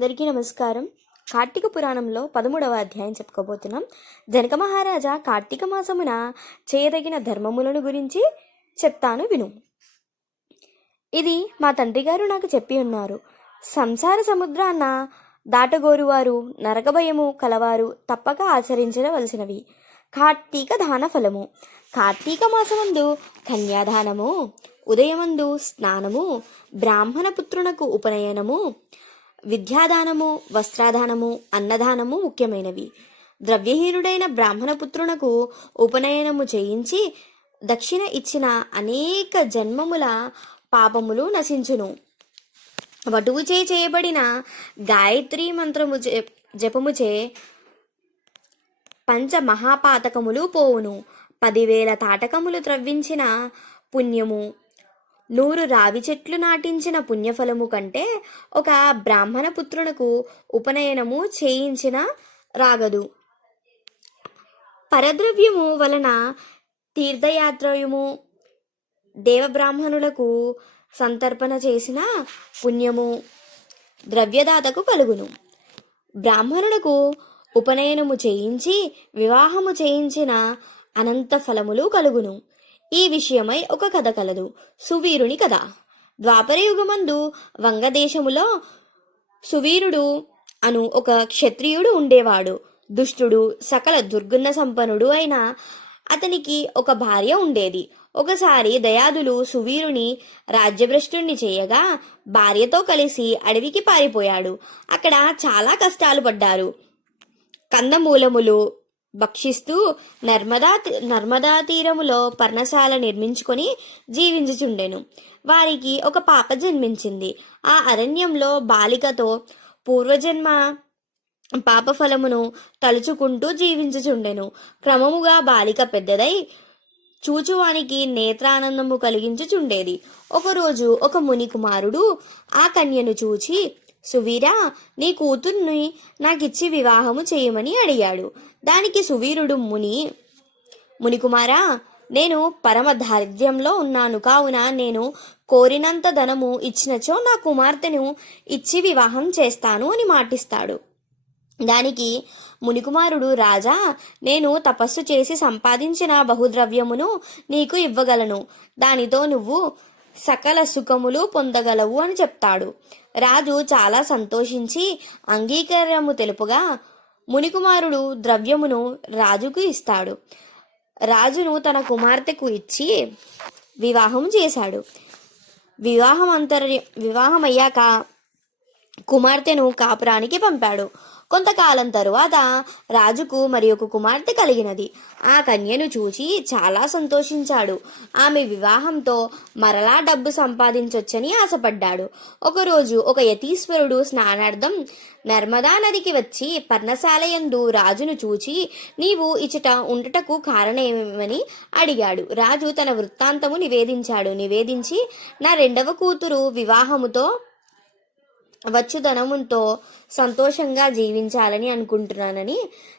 అందరికీ నమస్కారం. కార్తీక పురాణంలో 13వ అధ్యాయం చెప్పుకోబోతున్నాం. జనక మహారాజా కార్తీక మాసమున చేయదగిన ధర్మములను గురించి చెప్తాను విను. ఇది మా తండ్రి గారు నాకు చెప్పి ఉన్నారు. సంసార సముద్రాన్న దాటగోరువారు, నరకభయము కలవారు తప్పక ఆచరించవలసినవి కార్తీక దాన ఫలము. కార్తీక మాసమందు కన్యాదానము, ఉదయమందు స్నానము, బ్రాహ్మణ పుత్రునకు ఉపనయనము, విద్యాదానము, వస్త్రాదానము, అన్నదానము ముఖ్యమైనవి. ద్రవ్యహీనుడైన బ్రాహ్మణ పుత్రునకు ఉపనయనము చేయించి దక్షిణ ఇచ్చిన అనేక జన్మముల పాపములు నశించును. వటువుచే చేయబడిన గాయత్రీ మంత్రము జపముచే పంచ మహాపాతకములు పోవును. 10,000 తాటకములు త్రవ్వించిన పుణ్యము, 100 రావి చెట్లు నాటించిన పుణ్యఫలము కంటే ఒక బ్రాహ్మణ పుత్రునకు ఉపనయనము చేయించిన రాగదు. పరద్రవ్యము వలన తీర్థయాత్రయము, దేవబ్రాహ్మణులకు సంతర్పణ చేసిన పుణ్యము ద్రవ్యదాతకు కలుగును. బ్రాహ్మణులకు ఉపనయనము చేయించి వివాహము చేయించిన అనంత ఫలములు కలుగును. ఈ విషయమై ఒక కథ కలదు. సువీరుని కథ. ద్వాపరయుగమందు వంగదేశములో సువీరుడు అను ఒక క్షత్రియుడు ఉండేవాడు. దుష్టుడు, సకల దుర్గుణ సంపన్నుడు అయిన అతనికి ఒక భార్య ఉండేది. ఒకసారి దయాదులు సువీరుని రాజ్యభ్రష్టుణ్ణి చేయగా భార్యతో కలిసి అడవికి పారిపోయాడు. అక్కడ చాలా కష్టాలు కందమూలములు భక్షిస్తూ నర్మదా తీరములో పర్ణశాల నిర్మించుకొని జీవించుచుండెను. వారికి ఒక పాప జన్మించింది. ఆ అరణ్యంలో బాలికతో పూర్వజన్మ పాపఫలమును తలుచుకుంటూ జీవించుచుండెను. క్రమముగా బాలిక పెద్దదై చూచువానికి నేత్రానందము కలిగించుచుండేది. ఒకరోజు ఒక ముని కుమారుడు ఆ కన్యను చూచి, సువీరా, నీ కూతుర్ని నాకిచ్చి వివాహము చేయమని అడిగాడు. దానికి సువీరుడు, మునికుమారా, నేను పరమ దారిద్ర్యంలో ఉన్నాను. కావున నేను కోరినంత ధనము ఇచ్చినచో నా కుమార్తెను ఇచ్చి వివాహం చేస్తాను అని మాటిస్తాడు. దానికి మునికుమారుడు, రాజా, నేను తపస్సు చేసి సంపాదించిన బహుద్రవ్యమును నీకు ఇవ్వగలను. దానితో నువ్వు సకల సుఖములు పొందగలవు అని చెప్తాడు. రాజు చాలా సంతోషించి అంగీకారము తెలుపుగా మునికుమారుడు ద్రవ్యమును రాజుకు ఇస్తాడు. రాజును తన కుమార్తెకు ఇచ్చి వివాహం చేశాడు. వివాహమయ్యాక కుమార్తెను కాపురానికి పంపాడు. కొంతకాలం తరువాత రాజుకు మరి ఒక కుమార్తె కలిగినది. ఆ కన్యను చూచి చాలా సంతోషించాడు. ఆమె వివాహంతో మరలా డబ్బు సంపాదించొచ్చని ఆశపడ్డాడు. ఒకరోజు ఒక యతీశ్వరుడు స్నానార్థం నర్మదా నదికి వచ్చి పర్ణశాలయందు రాజును చూచి, నీవు ఇచ్చట ఉండటకు కారణమేమని అడిగాడు. రాజు తన వృత్తాంతము నివేదించి, నా 2వ కూతురు వివాహముతో వచ్చు ధనముతో సంతోషంగా జీవించాలని అనుకుంటున్నానని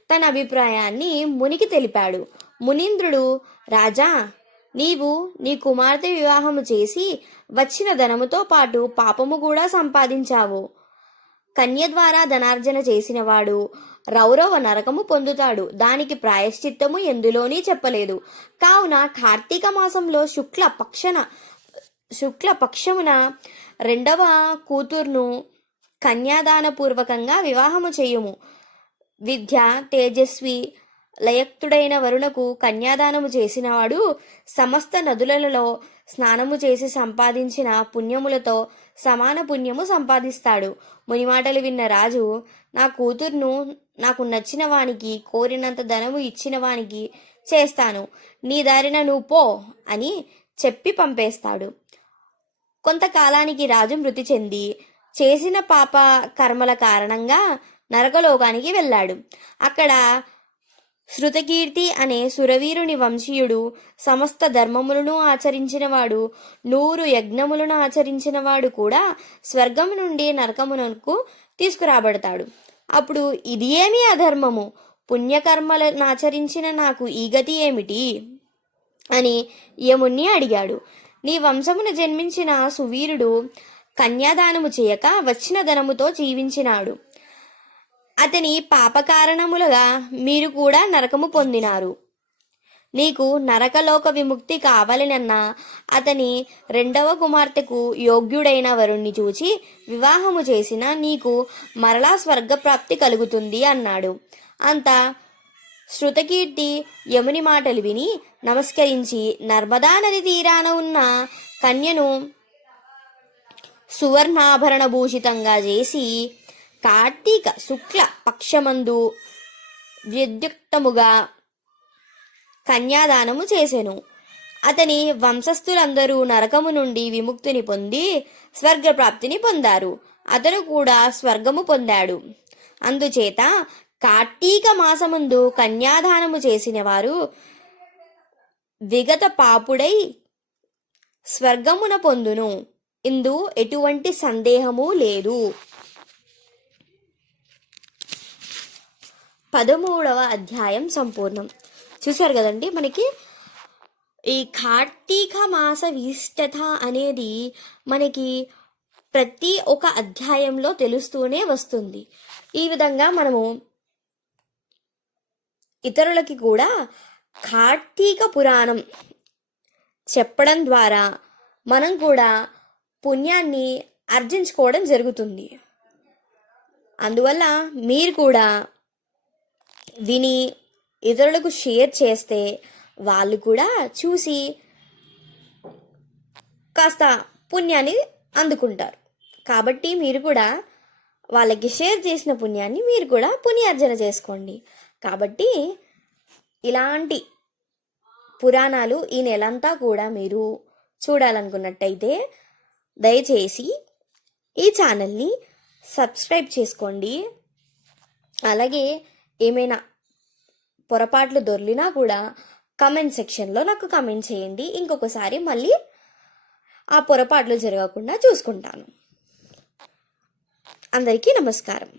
తన అభిప్రాయాన్ని మునికి తెలిపాడు. మునీంద్రుడు, రాజా, నీవు నీ కుమార్తె వివాహము చేసి వచ్చిన ధనముతో పాటు పాపము కూడా సంపాదించావు. కన్య ద్వారా ధనార్జన చేసినవాడు రౌరవ నరకము పొందుతాడు. దానికి ప్రాయశ్చిత్తము ఎందులోనీ చెప్పలేదు. కావున కార్తీక మాసంలో శుక్ల పక్షమున 2వ కూతుర్ను కన్యాదానపూర్వకంగా వివాహము చేయుము. విద్య తేజస్వి లయక్తుడైన వరుణకు కన్యాదానము చేసినవాడు సమస్త నదులలో స్నానము చేసి సంపాదించిన పుణ్యములతో సమాన పుణ్యము సంపాదిస్తాడు. ముని మాటలు విన్న రాజు, నా కూతుర్ను నాకు నచ్చిన వానికి, కోరినంత ధనము ఇచ్చిన వానికి చేస్తాను. నీ దారిన నువ్వు పో అని చెప్పి పంపేస్తాడు. కొంతకాలానికి రాజు మృతి చెంది చేసిన పాప కర్మల కారణంగా నరకలోకానికి వెళ్ళాడు. అక్కడ శృతకీర్తి అనే సురవీరుని వంశీయుడు సమస్త ధర్మములను ఆచరించినవాడు, 100 యజ్ఞములను ఆచరించినవాడు కూడా స్వర్గం నుండి నరకమునకు తీసుకురాబడతాడు. అప్పుడు ఇది ఏమి అధర్మము? పుణ్యకర్మలను ఆచరించిన నాకు ఈ గతి ఏమిటి అని యముణ్ణి అడిగాడు. నీ వంశమును జన్మించిన సువీరుడు కన్యాదానము చేయక వచ్చిన ధనముతో జీవించినాడు. అతని పాపకారణములుగా మీరు కూడా నరకము పొందినారు. నీకు నరకలోక విముక్తి కావాలనన్నా అతని రెండవ కుమార్తెకు యోగ్యుడైన వరుణ్ణి చూచి వివాహము చేసిన నీకు మరలా స్వర్గప్రాప్తి కలుగుతుంది అన్నాడు. అంత శృతకీర్తి యముని మాటలు విని నమస్కరించి నర్మదా నది తీరాన ఉన్న కన్యను సువర్ణాభరణ భూషితంగా చేసి కార్తీక శుక్ల పక్షమందు విద్యుక్తముగా కన్యాదానము చేసెను. అతని వంశస్థులందరూ నరకము నుండి విముక్తిని పొంది స్వర్గప్రాప్తిని పొందారు. అతను కూడా స్వర్గము పొందాడు. అందుచేత కార్తీక మాసముందు కన్యాదానము చేసిన వారు విగత పాపుడై స్వర్గమున పొందును. ఇందు ఎటువంటి సందేహము లేదు. 13వ అధ్యాయం సంపూర్ణం. చూసారు కదండి, మనకి ఈ కార్తీక మాస విశిష్టత అనేది మనకి ప్రతి ఒక్క అధ్యాయంలో తెలుస్తూనే వస్తుంది. ఈ విధంగా మనము ఇతరులకి కూడా కార్తీక పురాణం చెప్పడం ద్వారా మనం కూడా పుణ్యాన్ని ఆర్జించుకోవడం జరుగుతుంది. అందువల్ల మీరు కూడా విని ఇతరులకు షేర్ చేస్తే వాళ్ళు కూడా చూసి కాస్త పుణ్యాన్ని అందుకుంటారు. కాబట్టి మీరు కూడా వాళ్ళకి షేర్ చేసిన పుణ్యాన్ని మీరు కూడా పుణ్యార్జన చేసుకోండి. కాబట్టి ఇలాంటి పురాణాలు ఈ నెలంతా కూడా మీరు చూడాలనుకున్నట్టయితే దయచేసి ఈ ఛానల్ని సబ్స్క్రైబ్ చేసుకోండి. అలాగే ఏమైనా పొరపాట్లు దొర్లినా కూడా కమెంట్ సెక్షన్లో నాకు కమెంట్ చేయండి. ఇంకొకసారి మళ్ళీ ఆ పొరపాట్లు జరగకుండా చూసుకుంటాను. అందరికీ నమస్కారం.